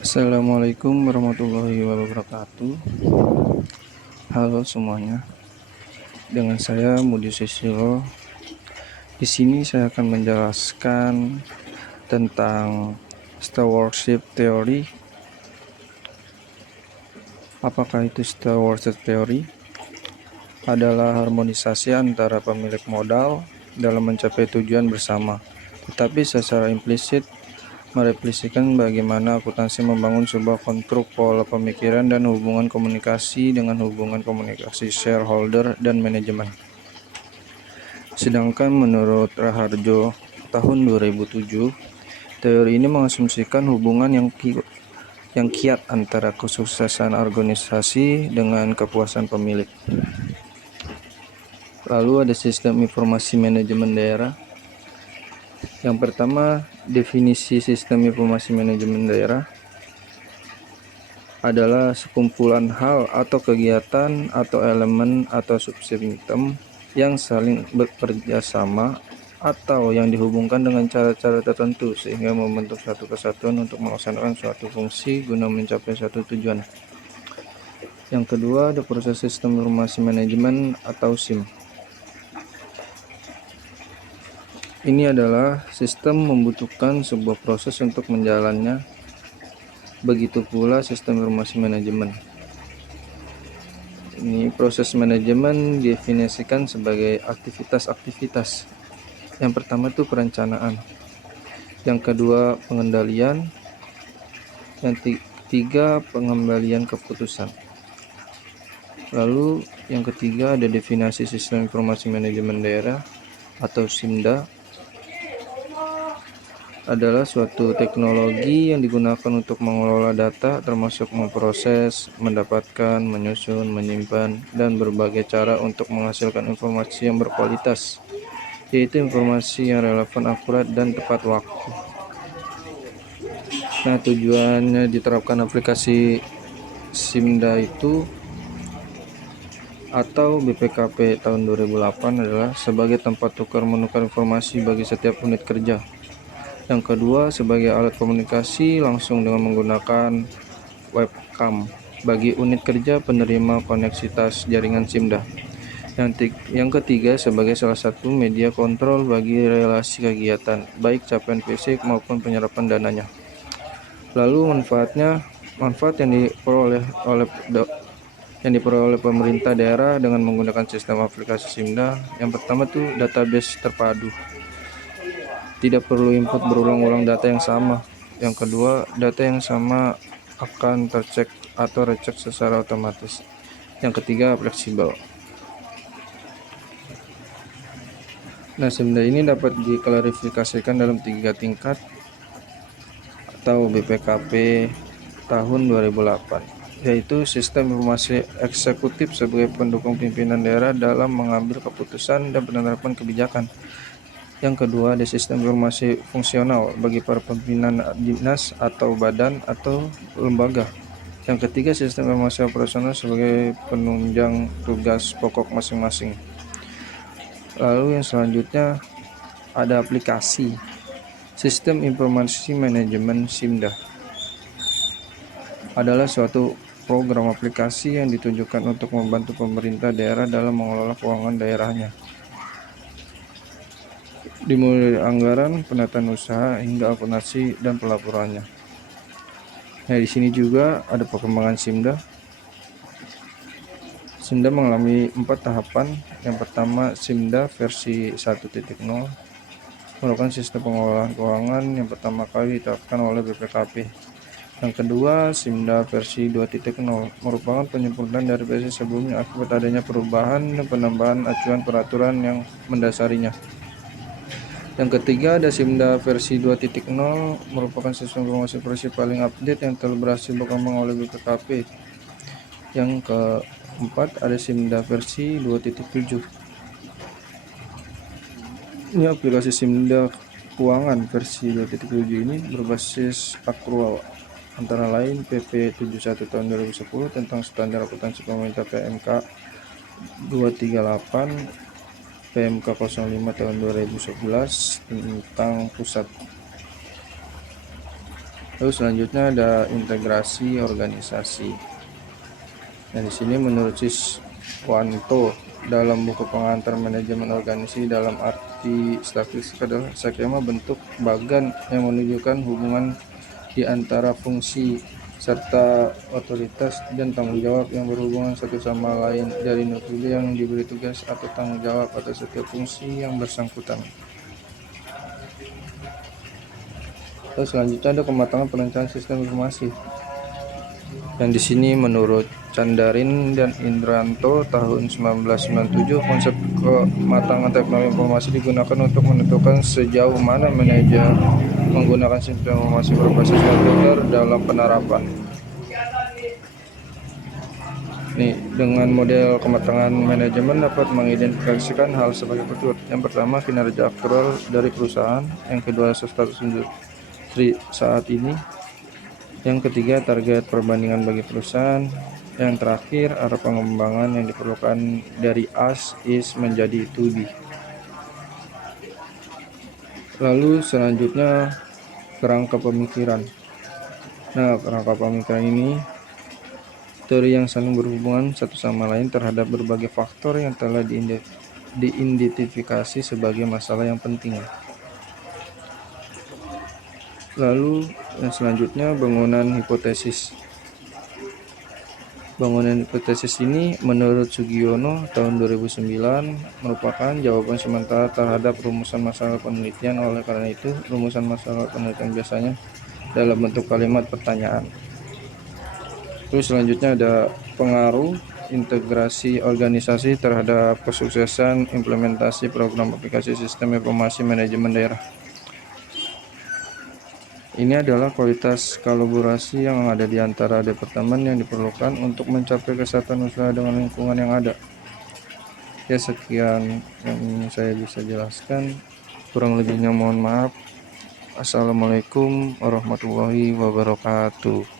Assalamualaikum warahmatullahi wabarakatuh. Halo semuanya, dengan saya Mudi Susilo. Di sini saya akan menjelaskan tentang stewardship theory. Apakah itu stewardship theory? Adalah harmonisasi antara pemilik modal dalam mencapai tujuan bersama, tetapi secara implisit merefleksikan bagaimana akuntansi membangun sebuah konstruk pola pemikiran dan hubungan komunikasi dengan hubungan komunikasi shareholder dan manajemen. Sedangkan menurut Raharjo tahun 2007, teori ini mengasumsikan hubungan yang kiat antara kesuksesan organisasi dengan kepuasan pemilik. Lalu ada sistem informasi manajemen daerah. Yang pertama, definisi sistem informasi manajemen daerah adalah sekumpulan hal atau kegiatan atau elemen atau subsistem yang saling bekerja sama atau yang dihubungkan dengan cara-cara tertentu sehingga membentuk satu kesatuan untuk melaksanakan suatu fungsi guna mencapai suatu tujuan. Yang kedua, ada proses sistem informasi manajemen atau SIM. Ini adalah sistem membutuhkan sebuah proses untuk menjalannya. Begitu pula sistem informasi manajemen. Ini proses manajemen didefinisikan sebagai aktivitas-aktivitas. Yang pertama itu perencanaan. Yang kedua pengendalian. Yang ketiga pengembalian keputusan. Lalu yang ketiga ada definisi sistem informasi manajemen daerah atau SIMDA. Adalah suatu teknologi yang digunakan untuk mengelola data, termasuk memproses, mendapatkan, menyusun, menyimpan, dan berbagai cara untuk menghasilkan informasi yang berkualitas, yaitu informasi yang relevan, akurat, dan tepat waktu. Nah, tujuannya diterapkan aplikasi SIMDA itu atau BPKP tahun 2008 adalah sebagai tempat tukar menukar informasi bagi setiap unit kerja. Yang kedua, sebagai alat komunikasi langsung dengan menggunakan webcam bagi unit kerja penerima koneksitas jaringan SIMDA. Yang ketiga, sebagai salah satu media kontrol bagi relasi kegiatan, baik capaian fisik maupun penyerapan dananya. Lalu manfaat yang diperoleh oleh pemerintah daerah dengan menggunakan sistem aplikasi SIMDA. Yang pertama itu database terpadu. Tidak perlu input berulang-ulang data yang sama. Yang kedua, data yang sama akan tercek atau recek secara otomatis. Yang ketiga, fleksibel. Nah, SIMDA ini dapat diklarifikasikan dalam 3 tingkat atau BPKP tahun 2008, yaitu sistem informasi eksekutif sebagai pendukung pimpinan daerah dalam mengambil keputusan dan penerapan kebijakan. Yang kedua, ada sistem informasi fungsional bagi para pimpinan dinas atau badan atau lembaga. Yang ketiga, sistem informasi operasional sebagai penunjang tugas pokok masing-masing. Lalu yang selanjutnya ada aplikasi sistem informasi manajemen SIMDA. Adalah suatu program aplikasi yang ditujukan untuk membantu pemerintah daerah dalam mengelola keuangan daerahnya, dimulai dari anggaran, penataan usaha, hingga akuntansi dan pelaporannya. Nah, di sini juga ada perkembangan SIMDA. SIMDA mengalami 4 tahapan. Yang pertama, SIMDA versi 1.0 merupakan sistem pengelolaan keuangan yang pertama kali diterapkan oleh BPKP. Yang kedua, SIMDA versi 2.0 merupakan penyempurnaan dari versi sebelumnya akibat adanya perubahan dan penambahan acuan peraturan yang mendasarinya. Yang ketiga, ada SIMDA versi 2.0 merupakan sistem informasi versi paling update yang telah berhasil berkembang oleh BPKP. Yang keempat, ada SIMDA versi 2.7. Ini aplikasi SIMDA keuangan versi 2.7 ini berbasis akrual, antara lain PP 71 tahun 2010 tentang standar akuntansi pemerintah PMK 238, PMK 05 tahun 2011 tentang pusat. Lalu selanjutnya ada integrasi organisasi. Nah, di sini menurut Siswanto dalam buku pengantar manajemen organisasi dalam arti statistik adalah skema bentuk bagan yang menunjukkan hubungan di antara fungsi serta otoritas dan tanggung jawab yang berhubungan satu sama lain dari individu yang diberi tugas atau tanggung jawab atas setiap fungsi yang bersangkutan. Terus selanjutnya ada kematangan perencanaan sistem informasi. Yang di sini menurut Candarin dan Indranto tahun 1997, konsep kematangan teknologi informasi digunakan untuk menentukan sejauh mana manajer menggunakan sistem informasi berbasis komputer dalam penerapan. Nih, dengan model kematangan manajemen dapat mengidentifikasikan hal sebagai berikut. Yang pertama, kinerja aktual dari perusahaan. Yang kedua, status industri saat ini. Yang ketiga, target perbandingan bagi perusahaan. Yang terakhir, arah pengembangan yang diperlukan dari as, is menjadi to be. Lalu selanjutnya kerangka pemikiran. Nah, kerangka pemikiran ini teori yang saling berhubungan satu sama lain terhadap berbagai faktor yang telah diidentifikasi sebagai masalah yang penting. Lalu yang selanjutnya bangunan hipotesis. Bangunan hipotesis ini menurut Sugiono tahun 2009 merupakan jawaban sementara terhadap rumusan masalah penelitian. Oleh karena itu, rumusan masalah penelitian biasanya dalam bentuk kalimat pertanyaan. Terus selanjutnya ada pengaruh integrasi organisasi terhadap kesuksesan implementasi program aplikasi sistem informasi manajemen daerah. Ini adalah kualitas kolaborasi yang ada di antara departemen yang diperlukan untuk mencapai kesatuan usaha dengan lingkungan yang ada. Ya, sekian yang saya bisa jelaskan. Kurang lebihnya mohon maaf. Assalamualaikum warahmatullahi wabarakatuh.